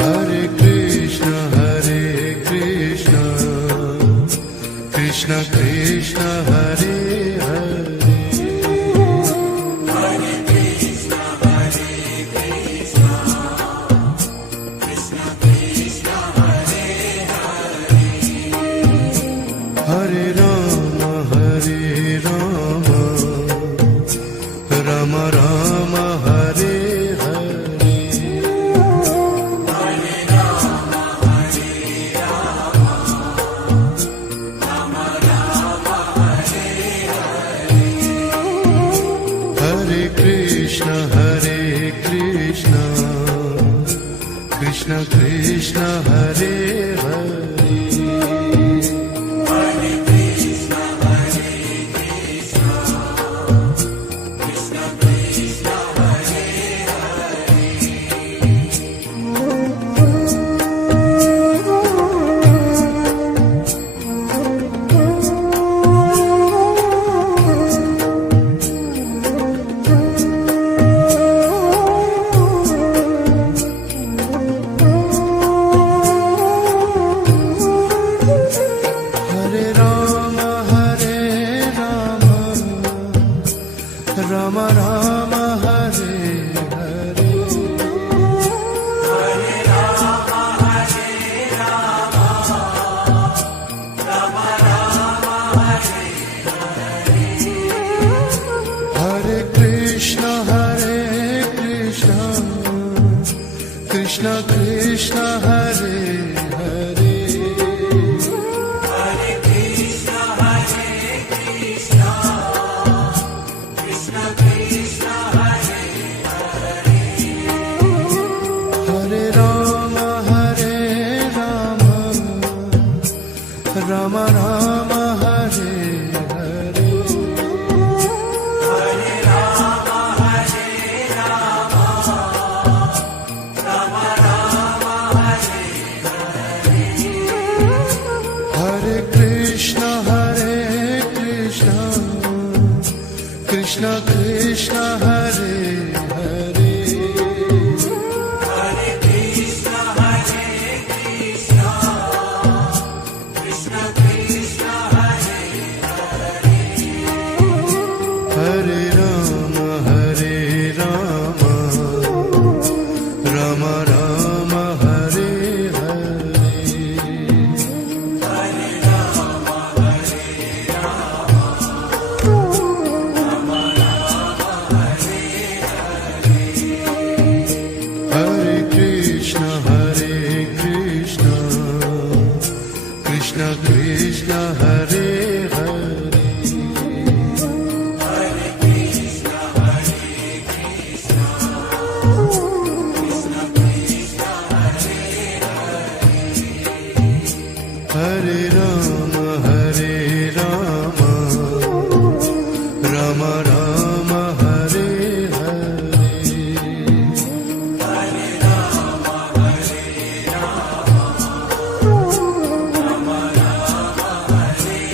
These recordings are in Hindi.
Hare Krishna, Krishna Krishna, Hare Hare. Hare Krishna, Krishna Krishna, Hare Hare. Hare Rama, Rama Rama, Hare Hare. Hare Rama, Rama Rama, Hare Hare. Hare Krishna, Krishna Krishna, Hare Hare. Hare Krishna, Krishna Krishna, Hare Hare Rama, Rama Rama, Hare Hare. Hare Rama, Rama Rama, Hare Hare Krishna, Krishna Krishna, Hare Hare. Hare Krishna, Krishna Krishna, Hare Hare Rama, Rama Rama, Hare Hare. Hare Rama, Rama Rama, Hare Hare Krishna, Krishna Krishna, Hare Hare. Hare Krishna, Krishna Krishna, Hare Hare Rama, Rama Rama, Hare Hare. Hare Rama, Rama Rama, Hare Hare Krishna, Krishna Krishna, Hare Hare. Hare Krishna, Krishna Krishna, Hare Hare Rama, Rama Rama, Hare Hare. Hare Rama, Rama Rama, Hare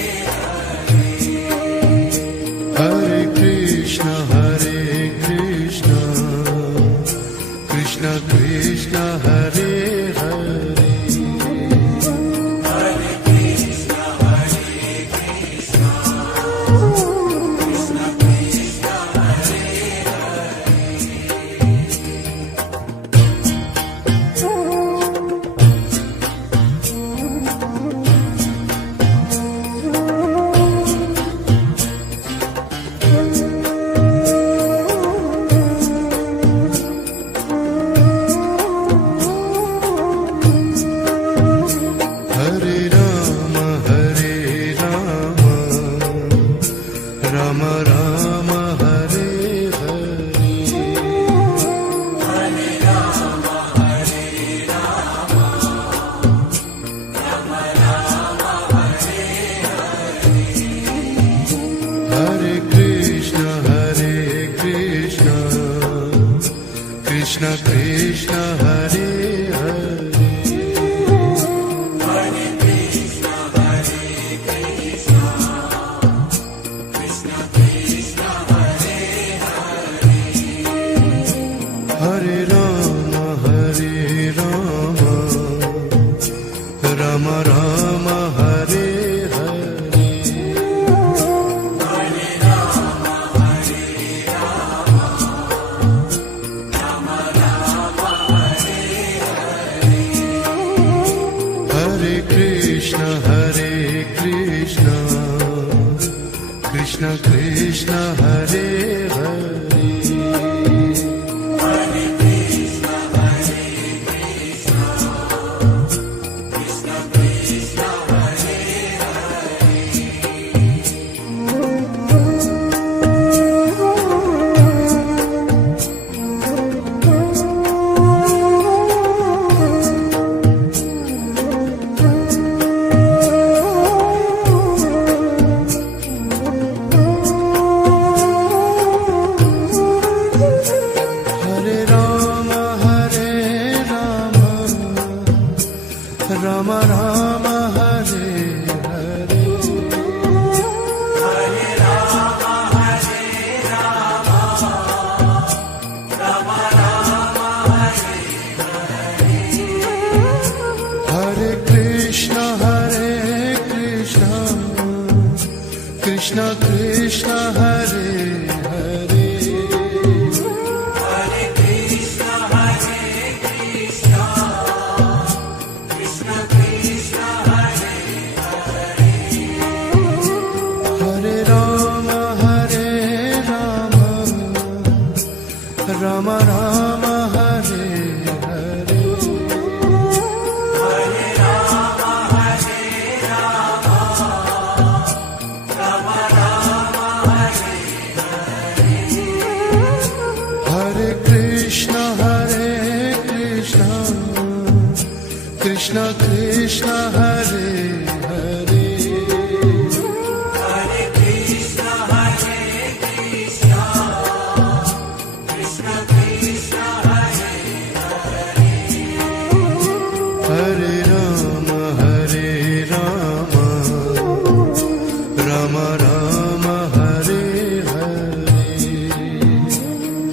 Hare Krishna, Krishna Krishna, Hare Hare. Hare Krishna, Krishna Krishna, Hare Hare Rama, Rama Rama, Hare Hare. Hare Rama, Rama Rama, Hare Hare Krishna, Krishna Krishna, Hare Hare. Hare Krishna, Krishna Krishna, Hare Krishna Krishna Hare Hare Hare Krishna, Hare Krishna, Krishna Krishna, Hare Hare Rama Hare Rama Rama Rama Hare Hare Hare Rama, Hare Rama, Rama Rama, Hare Hare Krishna Krishna Krishna Hare Hare Hare Krishna, Hare Krishna, Krishna Krishna, Hare Hare Rama Hare Rama Rama Rama Hare Hare Hare Rama, Hare Rama, Rama Rama, Hare Hare Krishna Krishna Krishna Hare Hare Hare Krishna, Hare Krishna, Krishna Krishna, Hare Hare Rama Hare Rama Rama Rama Hare Hare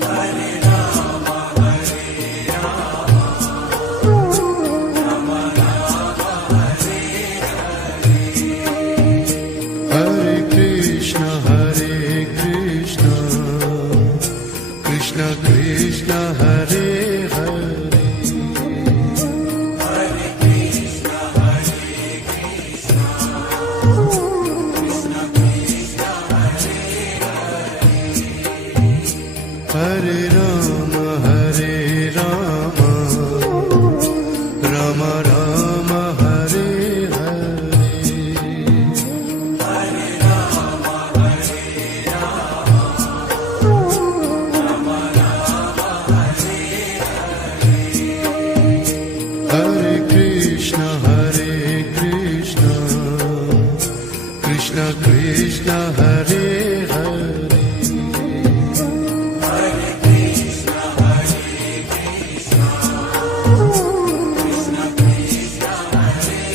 Hare Rama, Hare Rama, Rama Rama, Hare Hare Krishna Krishna Krishna Hare Hare Hare Krishna, Hare Krishna, Krishna Krishna, Hare Hare Rama Hare Rama Rama Rama Hare Hare Hare Rama, Hare Rama, Rama Rama, Hare Hare Krishna Krishna Krishna Hare Hare Hare Krishna, Hare Krishna, Krishna Krishna, Hare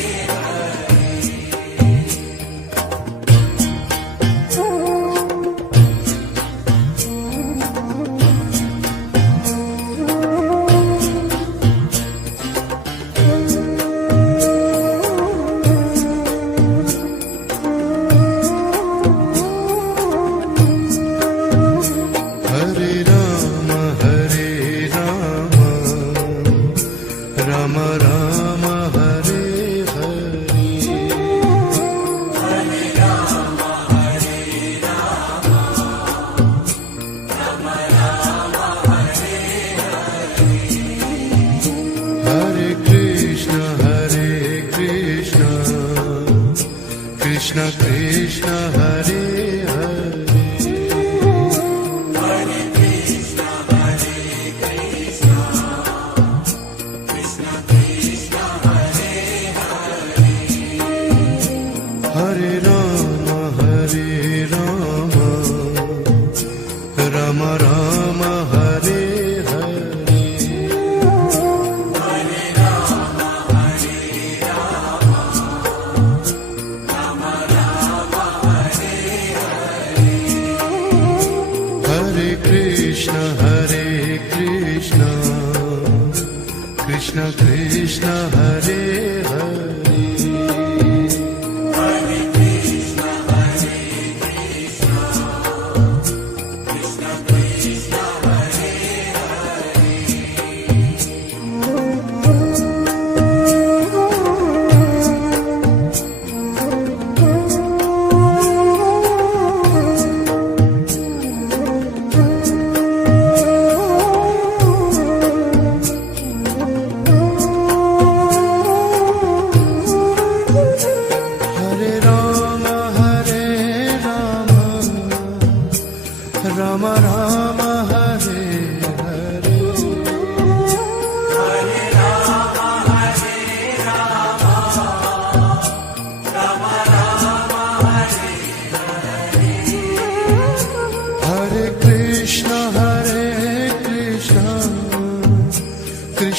Hare Rama Hare Rama Rama Rama Hare Hare Hare Rama, Hare Rama, Rama Rama, Hare Hare Krishna Krishna Krishna Hare Hare Hare Krishna, Hare Krishna, Krishna Krishna, Hare Hare Rama Hare Rama Rama Rama Hare Hare Hare Rama, Hare Rama, Rama Rama, Hare Hare Krishna Krishna Krishna Hare Hare Hare Krishna, Hare Krishna, Krishna Krishna, Hare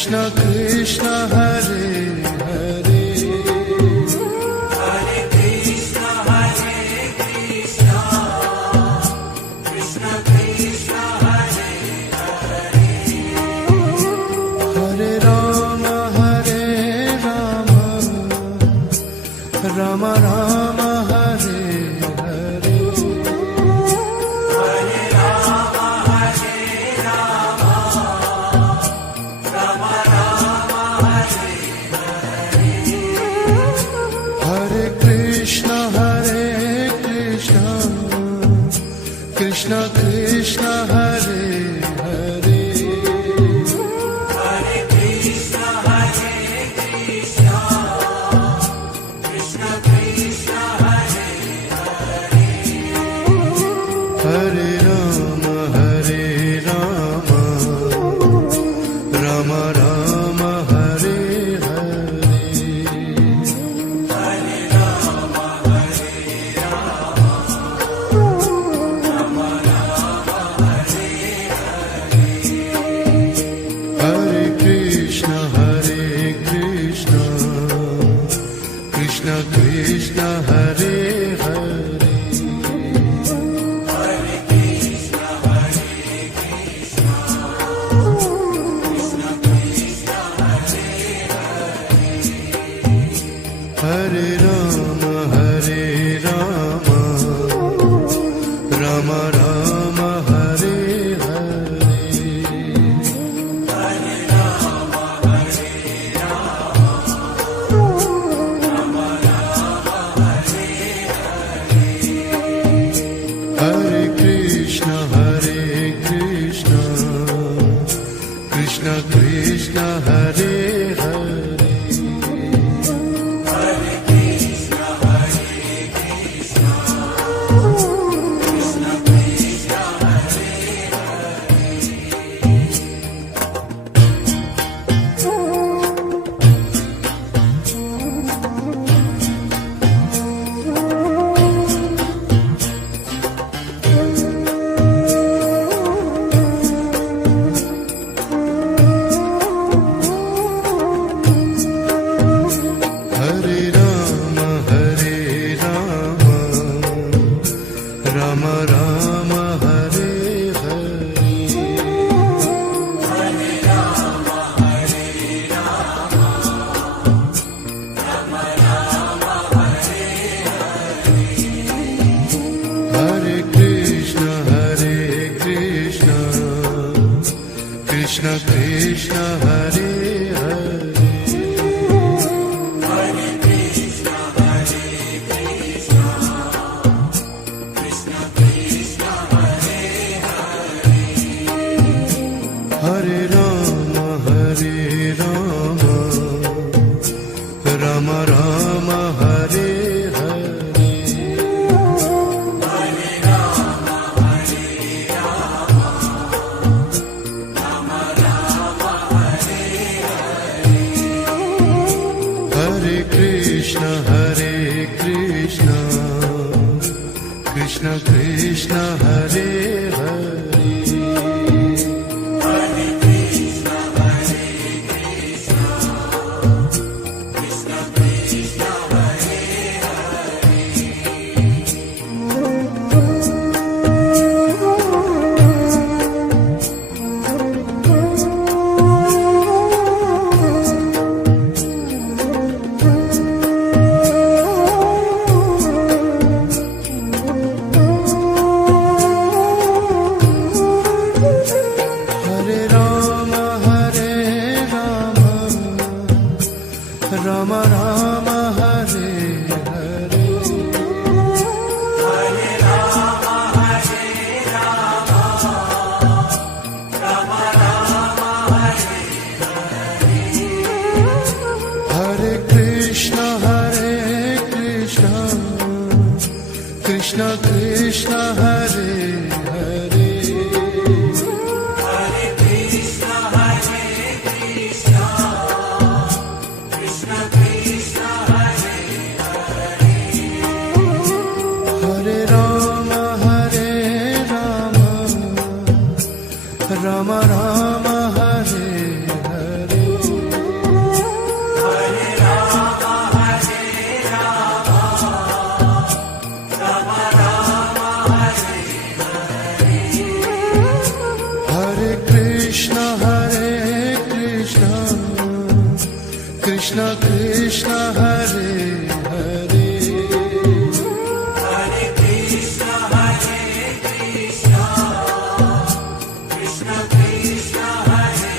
Krishna Krishna Hare Hare Hare Krishna, Hare Krishna, Krishna Krishna, Hare Hare, Hare Ram Ram Ram Hare Hare Hare Rama, Hare Rama, Rama Rama, Hare Hare Krishna Krishna Krishna Hare Hare Hare Krishna, Hare Krishna, Krishna Krishna, Hare Hare, Hare Ram Ram Ram Hare Hare Hare Rama, Hare Rama, Rama Rama, Hare Hare Krishna Krishna Krishna Hare Hare Hare Krishna, Hare Krishna, Krishna Krishna, Hare Hare Ram Ram Ram Hare Hare Hare Rama, Hare Rama, Rama Rama, Hare Hare Krishna Krishna Krishna Hare Hare Hare Krishna, Hare Krishna, Krishna Krishna, Hare Hare Ram Ram Ram Hare Hare Hare Rama, Hare Rama, Rama Rama, Hare Hare Krishna Krishna Krishna Hare Hare Hare Krishna, Hare Krishna, Krishna Krishna, Hare Hare Ram Ram Ram Hare Hare Hare Rama, Hare Rama, Rama Rama, Hare Hare Krishna Krishna Krishna Hare Hare Hare Krishna, Hare Krishna, Krishna Krishna, Hare Hare Ram Ram Ram Hare Hare Hare Rama, Hare Rama, Rama Rama, Hare Hare Krishna Krishna Krishna Hare Hare Hare Krishna, Hare Krishna, Krishna Krishna, Hare Hare Ram Ram Ram Hare Hare Krishna Krishna Hare Hare Hare Krishna, Hare Krishna, Krishna Krishna, Hare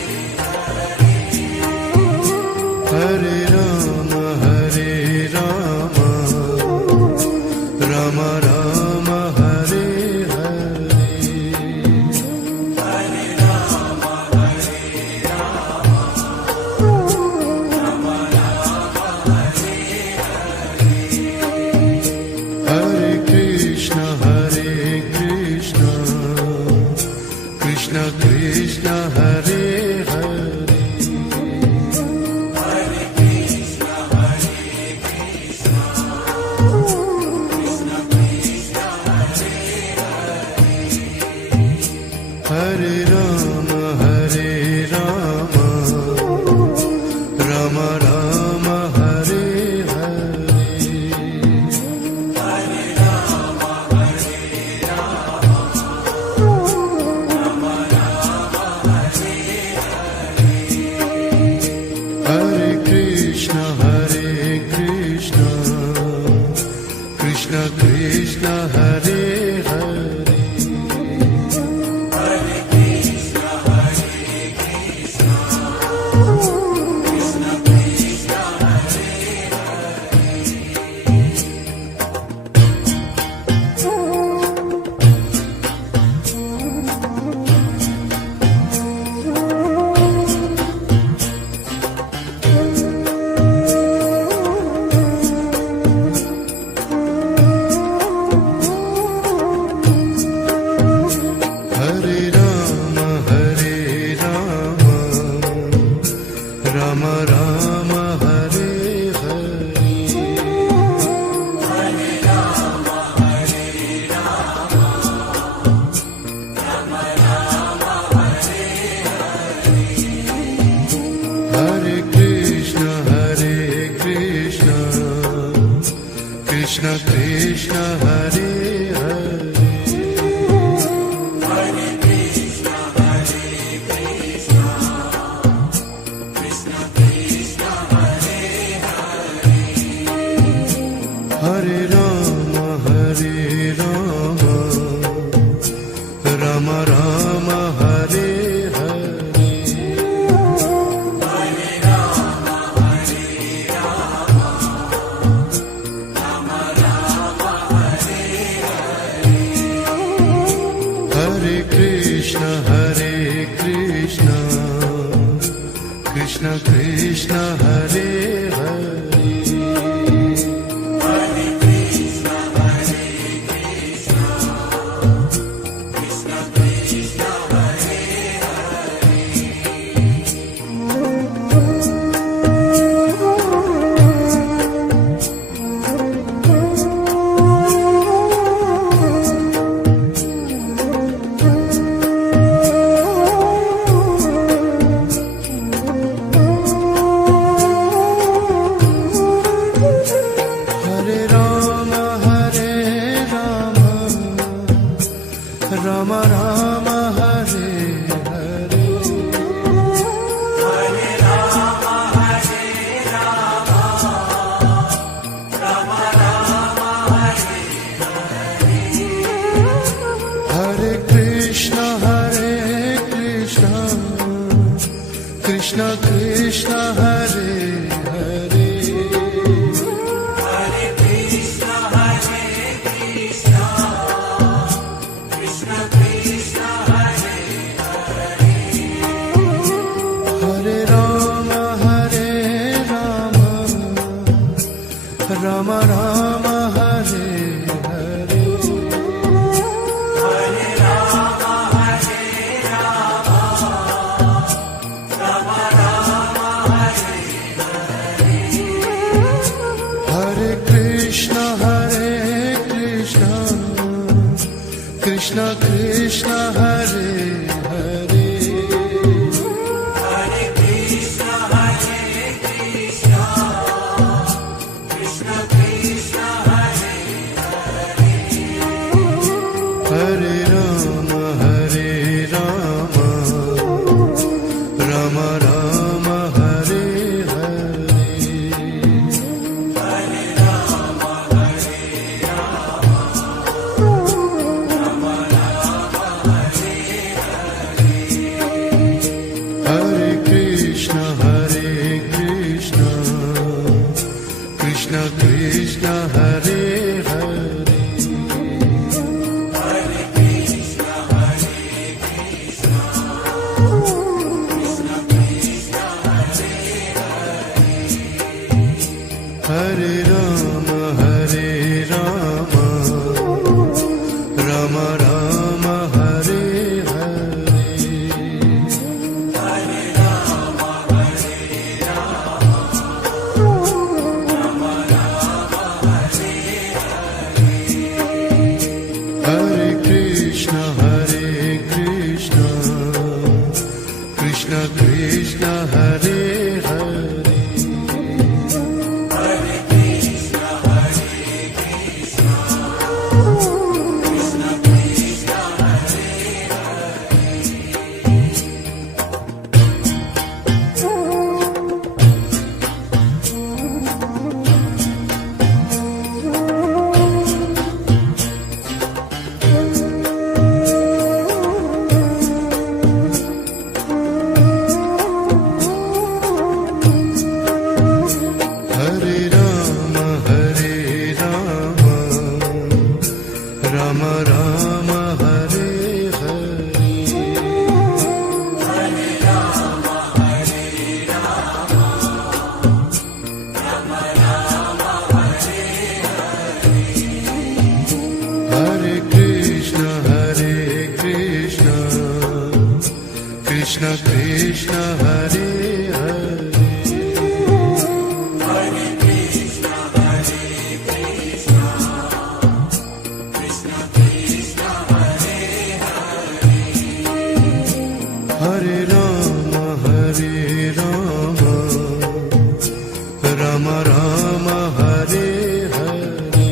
Hare Rama Hare Rama Rama Rama Hare Hare Hare Rama, Hare Rama, Rama Rama, Hare Hare Krishna Krishna Krishna Hare Hare Hare Krishna, Hare Krishna, Krishna Krishna, Hare Hare Rama Hare Rama Rama Rama Hare Hare Hare Rama, Hare Rama, Rama Rama, Hare Hare Krishna Krishna Krishna Hare Hare Hare Krishna, Hare Krishna, Krishna Krishna, Hare Hare Rama Hare Rama Rama Rama Hare Hare Hare Rama, Hare Rama, Rama Rama, Hare Hare Krishna Krishna Krishna Hare Hare Hare Krishna, Hare Krishna, Krishna Krishna, Hare Hare Rama Hare Rama Rama Rama Hare Hare Hare Rama, Hare Rama, Rama Rama, Hare Hare Krishna Krishna Krishna Hare Hare Hare Krishna, Hare Krishna, Krishna Krishna, Hare Hare Rama Hare Rama Rama Rama Hare Hare Hare Rama, Hare Rama, Rama Rama, Hare Hare Krishna Krishna Krishna Hare Hare Hare Krishna, Hare Krishna, Krishna Krishna, Hare Hare Rama Hare Rama Rama Rama Hare Hare Hare Rama, Hare Rama, Rama Rama, Hare Krishna Krishna Hare Hare Hare Ram Ram Ram Hare Hare Hare Krishna Krishna Krishna Hare Hare Hare Ram Ram Ram Hare Hare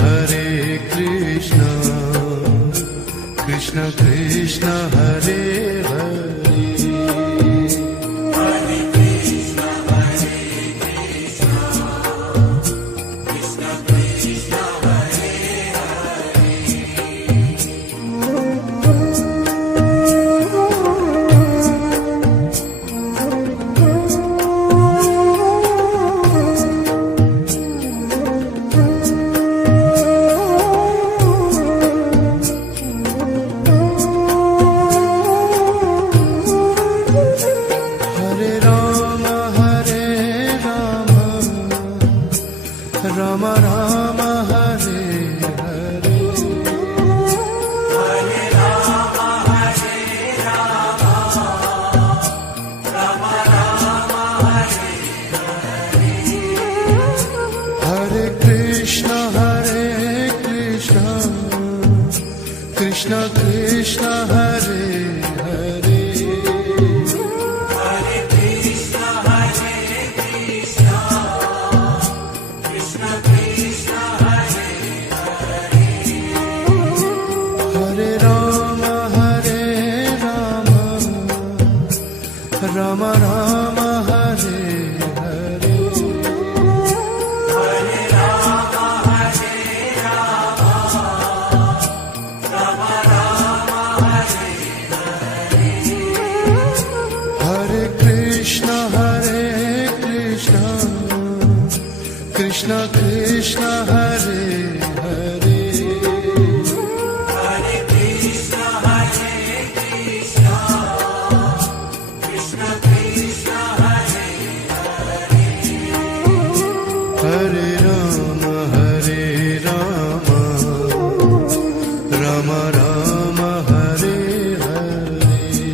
Hare Krishna Krishna Krishna Hare Hare Ram Ram Hare Hare Hare Krishna Krishna Krishna Hare Hare Hare Ram Ram Ram Hare Hare Hare Krishna Krishna Krishna Hare Hare Hare Ram Ram Ram Hare Hare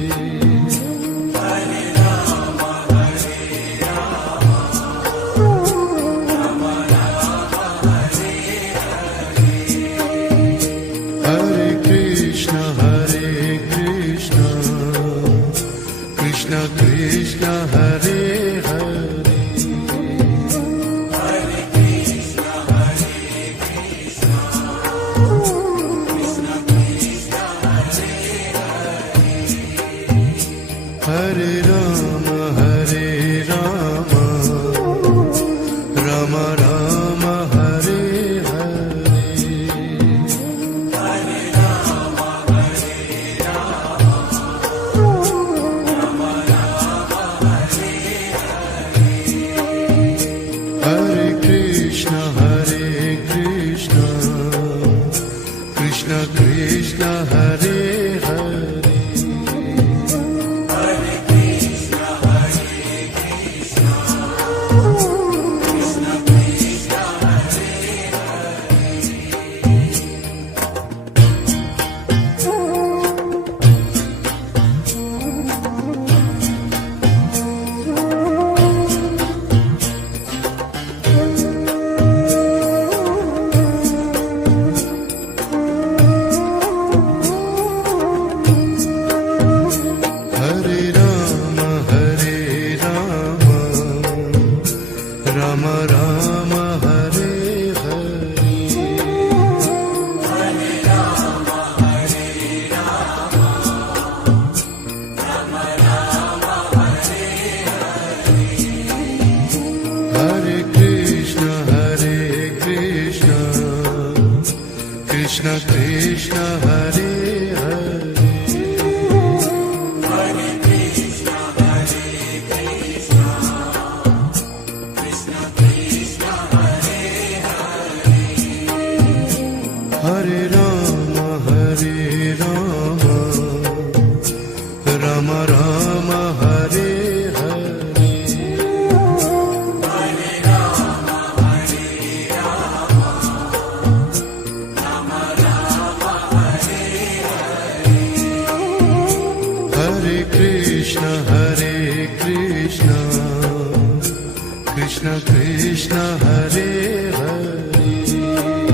Krishna Krishna Hare Hare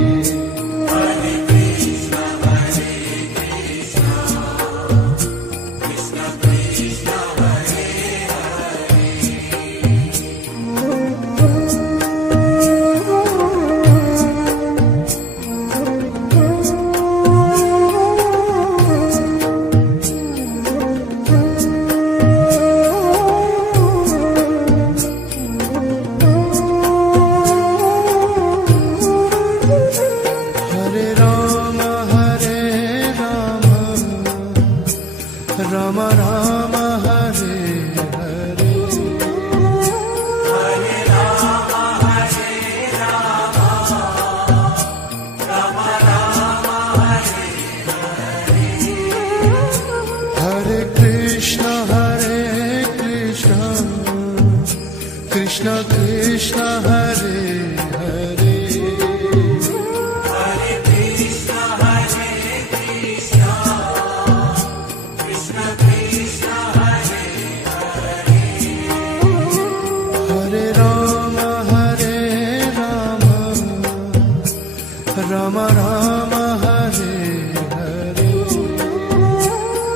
Rama Rama Hare Hare Hare Rama Hare Rama Rama Rama Hare Hare Krishna Krishna Krishna Hare Hare Hare Krishna Hare Krishna Krishna Krishna Hare Hare Rama Rama Rama Hare Hare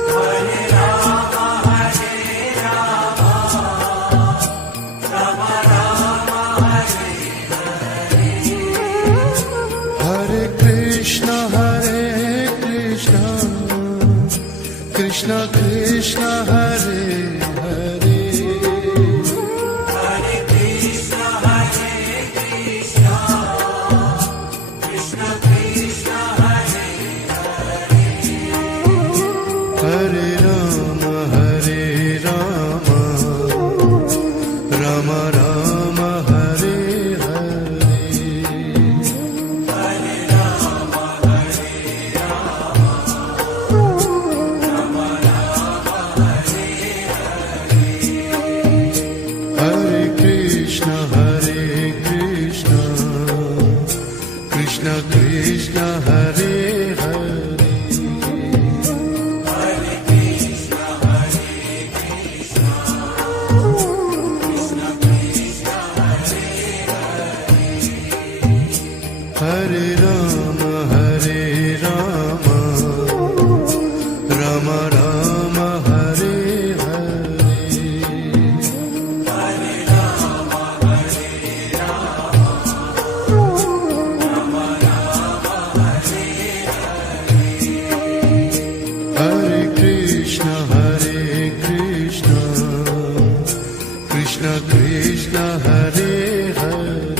Hare Rama Hare Rama Rama Rama Hare Hare Krishna Krishna Krishna Hare Hare Hare Krishna Hare Krishna Krishna Krishna Hare Hare Rama Rama Rama Hare Hare Hare Rama Hare Rama Rama Rama Hare Hare Krishna Krishna Krishna Hare Hare Hare Krishna Hare Krishna Krishna Krishna Hare Hare Rama Rama Rama Hare Hare Hare Rama Hare Rama Rama Rama Hare Hare Krishna Krishna Krishna Hare Hare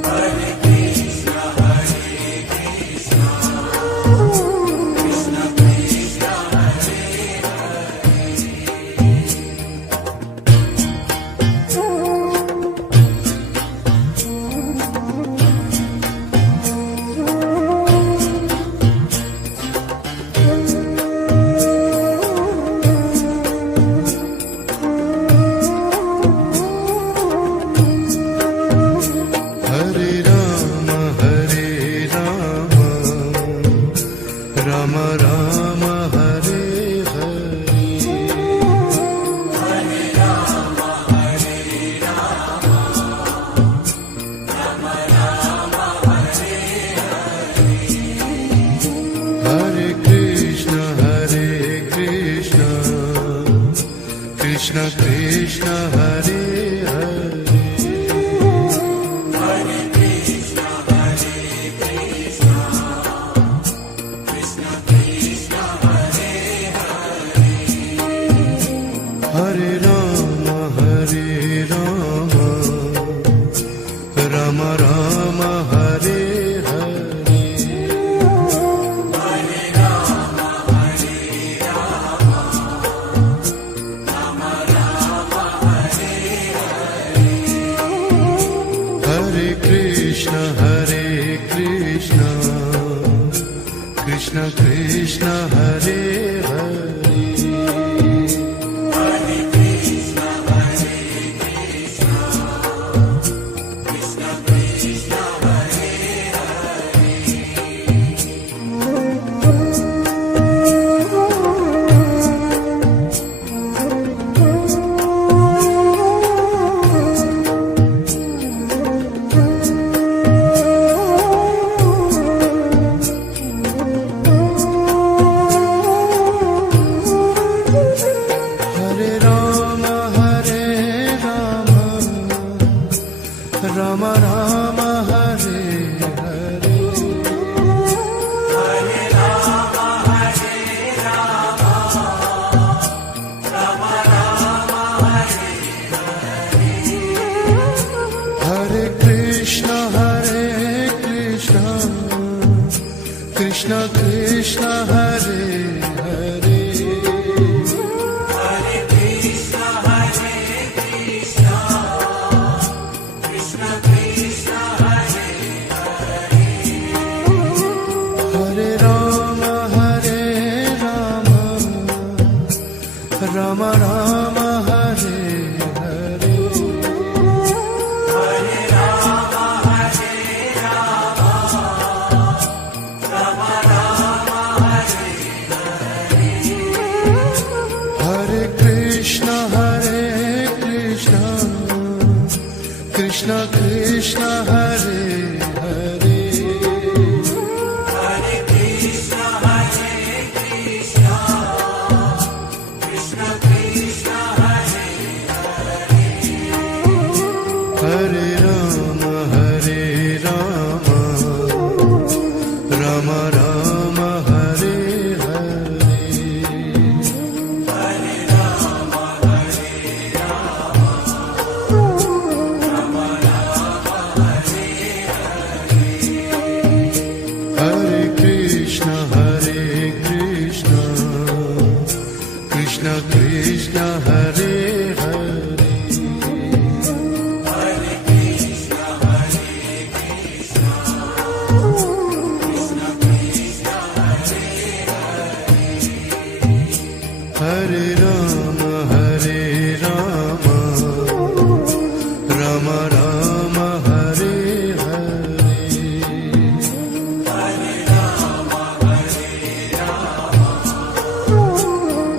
Hare Krishna Hare Krishna Krishna Krishna Hare Hare Hare Rama, Hare Rama, Rama Rama, Hare Hare. Hare Rama, Hare Rama, Rama Rama, Hare Hare. Hare Krishna, Krishna Krishna, Hare Hare. Hare Krishna, Hare Krishna, Krishna Krishna, Hare Hare. Hare Rama, Rama Rama, Hare Hare. Hare Rama, Hare Rama,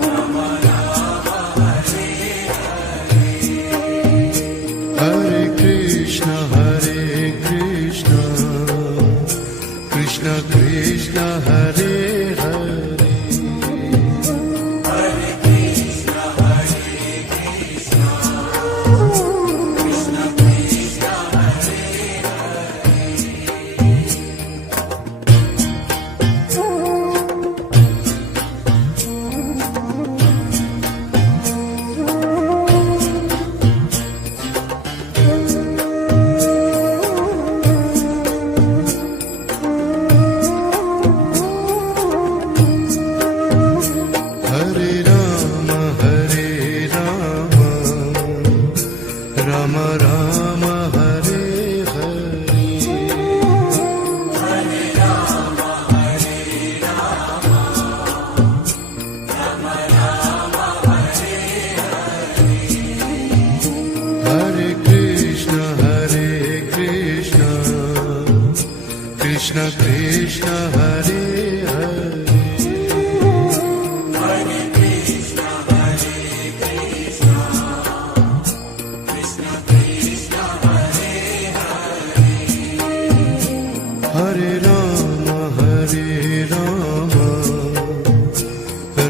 Rama Rama, Hare Hare. Hare Krishna, Krishna Krishna, Hare Hare. Hare Krishna, Hare Krishna, Krishna Krishna, Hare Hare Rama, Rama Rama, Hare Hare. Hare Rama, Hare Rama, Rama Rama, Hare Hare. Hare Krishna, Krishna Krishna, Hare Hare. Hare Krishna, Hare Krishna, Krishna Krishna, Hare Hare. Hare Rama,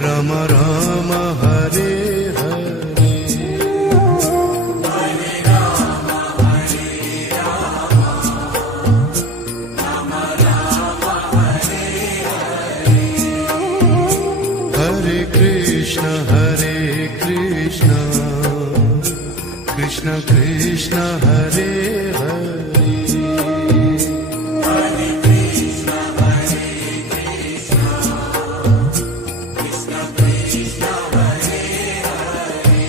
Rama Rama, Hare Hare. Hare Rama, Hare Rama, Rama Rama, Hare Hare. Hare Krishna, Krishna Krishna, Hare Hare. Hare Krishna, Hare Krishna, Krishna Krishna, Hare Hare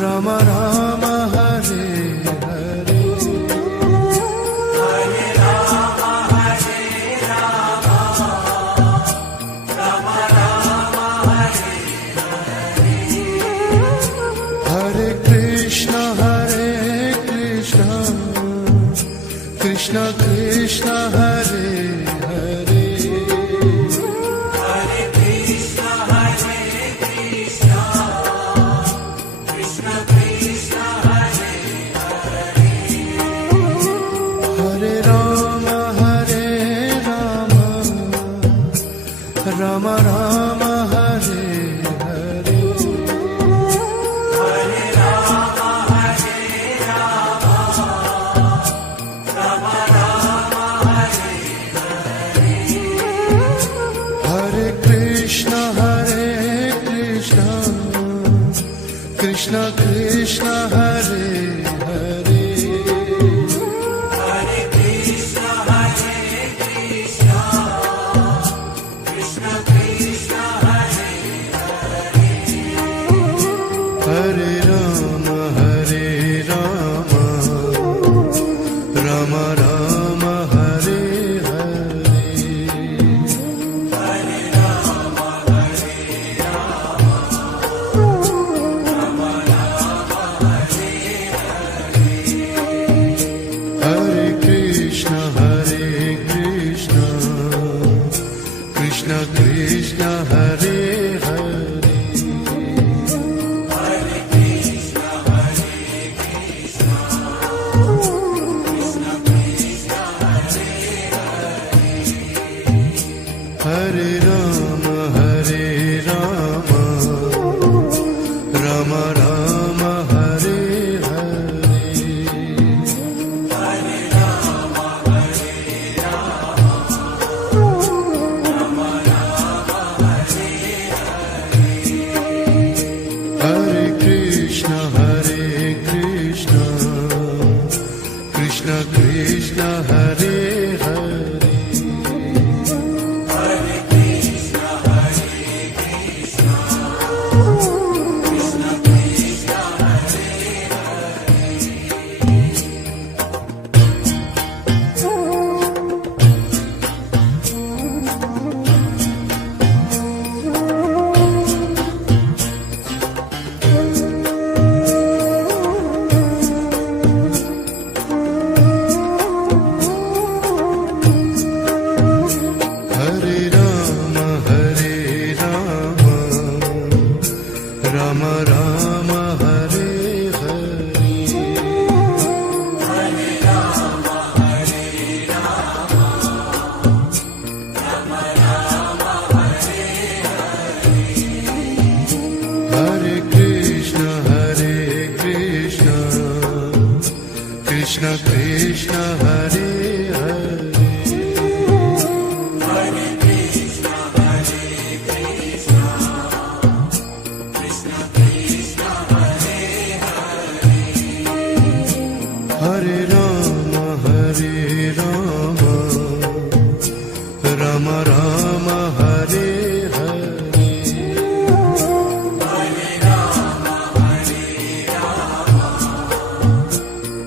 Rama, Rama Rama, Hare Hare. Hare Rama, Hare Rama, Rama Rama, Hare Hare Krishna, Krishna Krishna, Hare Hare. Hare Krishna, Hare Krishna, Krishna Krishna, Hare Hare Rama, Rama Rama, Hare Hare. Hare Rama, Hare Rama, Rama Rama, Hare Hare Krishna, Krishna Krishna, Hare Hare. Hare Krishna, Hare Krishna, Krishna Krishna, Hare Hare Rama, Rama Rama, Hare Hare. Hare Rama, Hare Rama, Rama Rama, Hare Hare Krishna, Hare Rama, Rama Rama, Hare Hare. Hare Rama, Rama Rama, Hare Hare. Hare Krishna, Krishna Krishna, Hare Hare. Hare Krishna, Krishna Krishna, Hare Hare Rama, Rama Rama, Hare Hare. Hare Rama, Rama Rama, Hare Hare Krishna, Krishna Krishna, Hare Hare. Hare Krishna, Krishna Krishna, Hare Hare. Hare Rama, Rama Rama, Hare Hare. Hare Rama,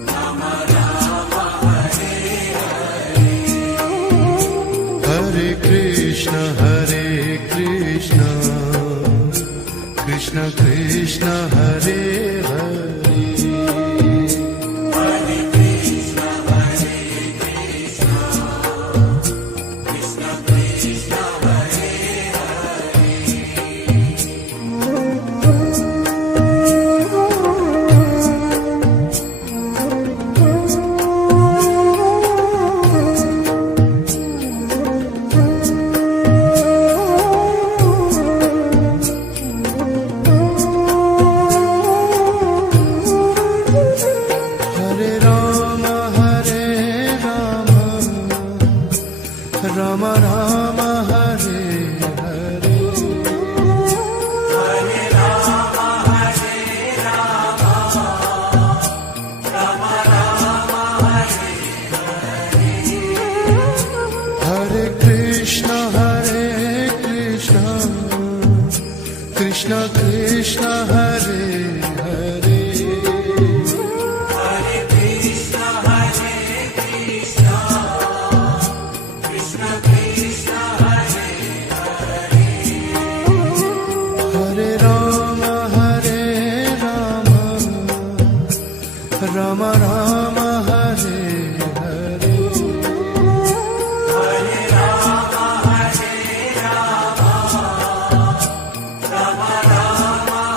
Rama Rama, Hare Hare. Hare Krishna, Krishna Krishna, Hare Hare. Hare Krishna, Krishna Krishna, Hare Hare Rama, Rama Rama, Hare Hare. Hare Rama, Rama Rama, Hare Hare Krishna, Krishna Krishna, Hare Hare. Hare Krishna, Krishna Krishna, Hare Hare Rama, Rama Rama, Hare Hare. Hare Rama, Rama Rama,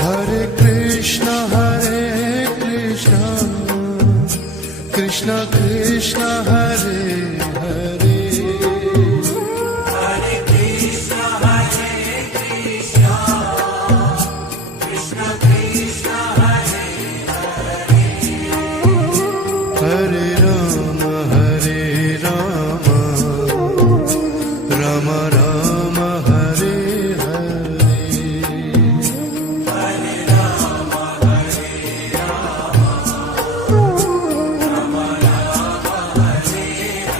Hare Hare Krishna, Krishna Krishna, Hare Hare. Hare Krishna, Krishna Krishna, Hare Hare Rama, Rama Rama, Hare Hare. Hare Rama, Rama Rama, Hare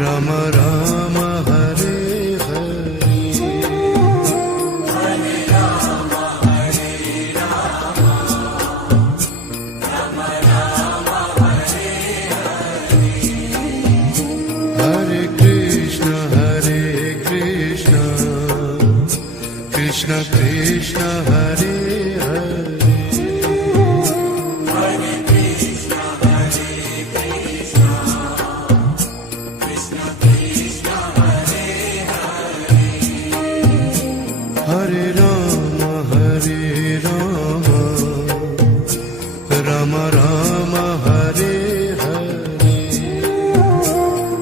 Ram Ram Hare Hare Hare Ram Hare Ram Ram Ram Hare Hare Krishna Krishna Krishna Hare Hare Hare Krishna Krishna Krishna Hare Hare Ram Ram Ram Hare Hare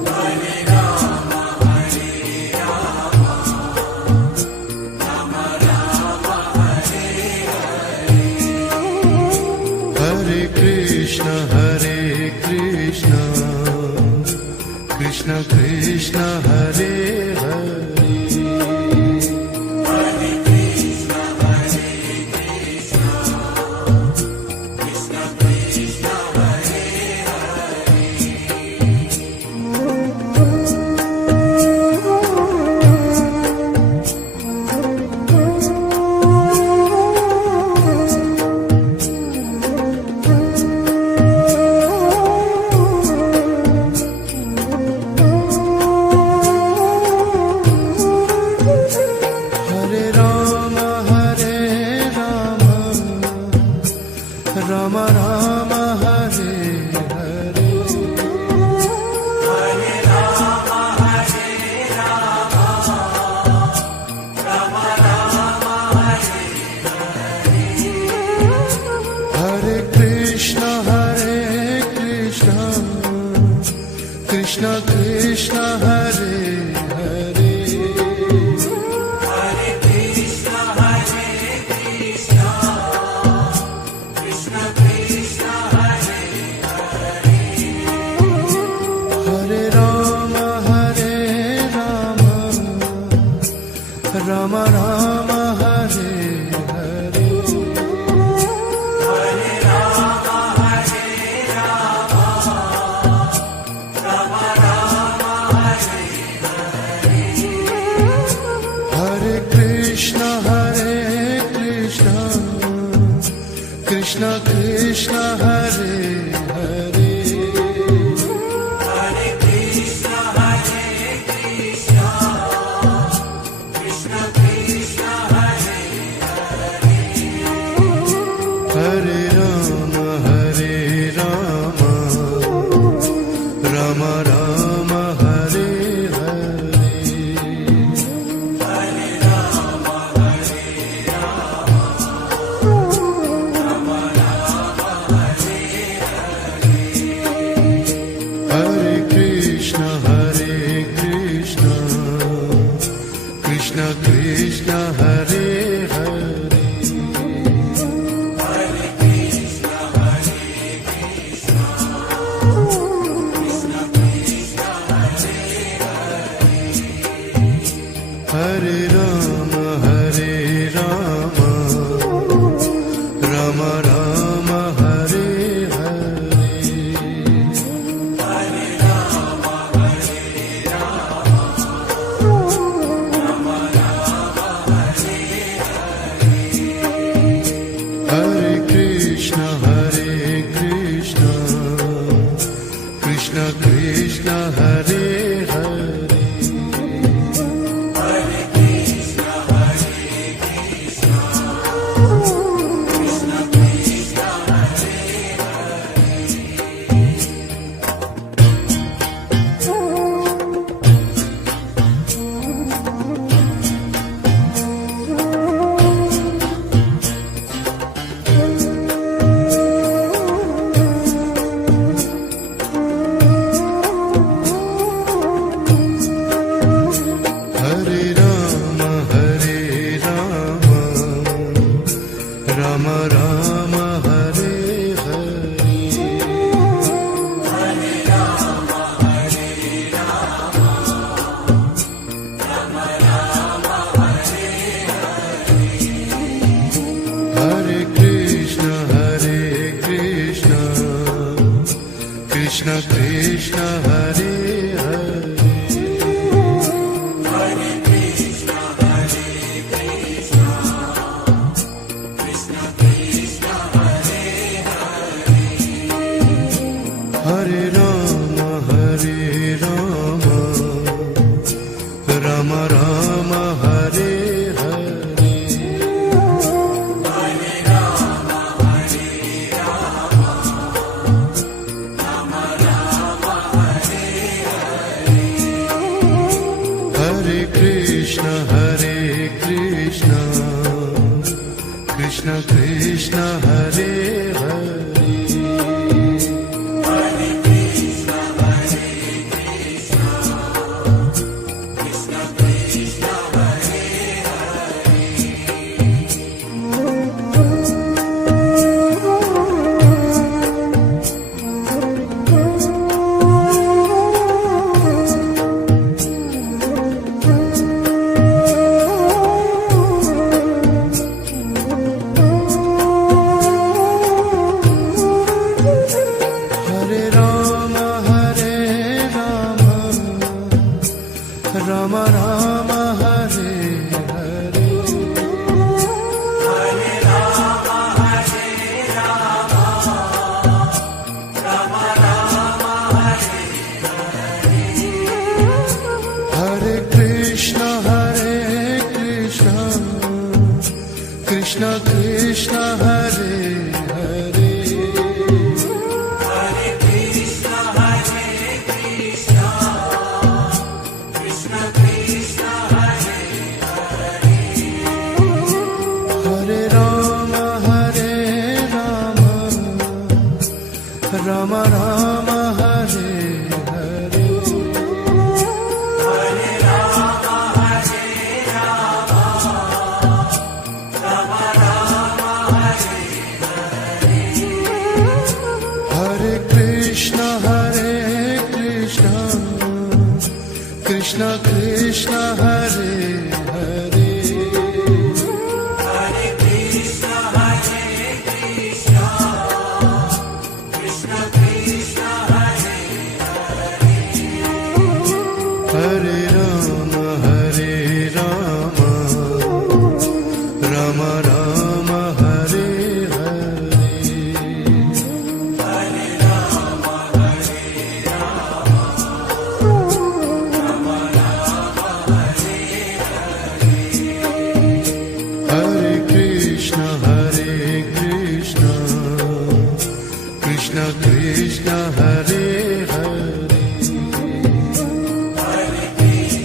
Hare Ram Hare Ram Ram Ram Hare Hare Krishna Krishna Krishna Hare Hare Hare Krishna Krishna Krishna Hare Hare Ram Ram Ram Hare Hare Hare Ram Hare Ram Ram Ram Hare Hare Krishna Krishna Krishna Hare Hare Hare Krishna Krishna Krishna Hare Hare Ram Ram Ram Hare Hare Hare Ram Hare Ram Ram Ram Hare Hare Krishna Krishna Krishna Hare Hare Hare Krishna Krishna Krishna Krishna Hare Hare Ram Ram Ram Hare Hare Hare Ram Hare Ram Ram Ram Hare Hare Krishna Krishna Krishna Hare Hare Hare Krishna Krishna Krishna Hare Hare Ram Ram Ram Hare Hare Hare Ram Hare Ram Ram Ram Hare Hare Krishna Krishna Krishna Hare Hare Hare Krishna Krishna Krishna Krishna Hare Hare Ram Ram Ram Hare Hare Hare Ram Hare Ram Ram Ram Hare Hare Krishna Krishna Krishna Hare Hare Krishna Krishna Hare Hare Rama Rama Hare Hare Hare Rama Hare Rama, Rama Rama Hare Hare. Hare Krishna Krishna Krishna Hare Hare Hare Krishna Hare Krishna, Krishna Krishna Hare Hare. Hare Rama Rama Rama Hare Hare Hare Rama Hare Rama, Rama Rama Hare Hare. Hare Krishna Krishna Krishna Hare Hare Hare Krishna Hare Krishna, Krishna Krishna Hare Hare. Hare Rama Rama Rama Hare Hare Hare Rama Hare Rama, Rama Rama Hare Hare. Hare Krishna Krishna Krishna Hare Hare Hare Krishna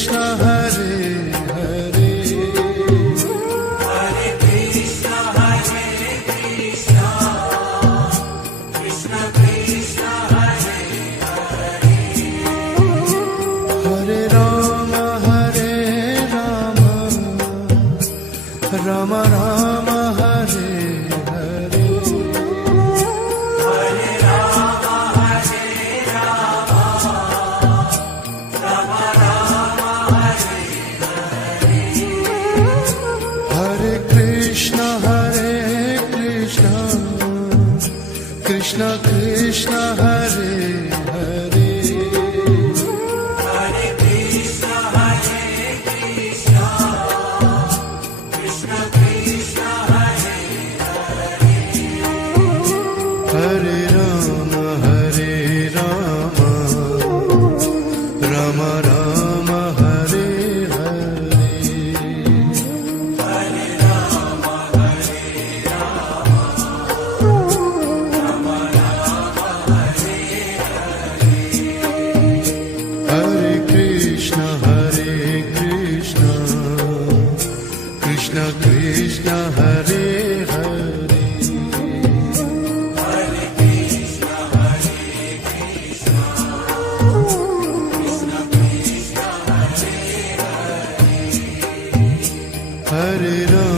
Krishna Hare Hare Hare Krishna, Krishna Krishna, Hare Hare, Hare Rama Rama Rama Hare Hare Hare Rama, Rama Rama, Hare Hare Krishna Krishna Krishna Hare Hare Hare Krishna, Krishna Krishna, Hare Hare Rama Rama Rama Hare Hare Hare Rama, Hare Krishna Krishna Krishna Hare Hare Hare Krishna, Krishna Krishna, Hare Hare Rama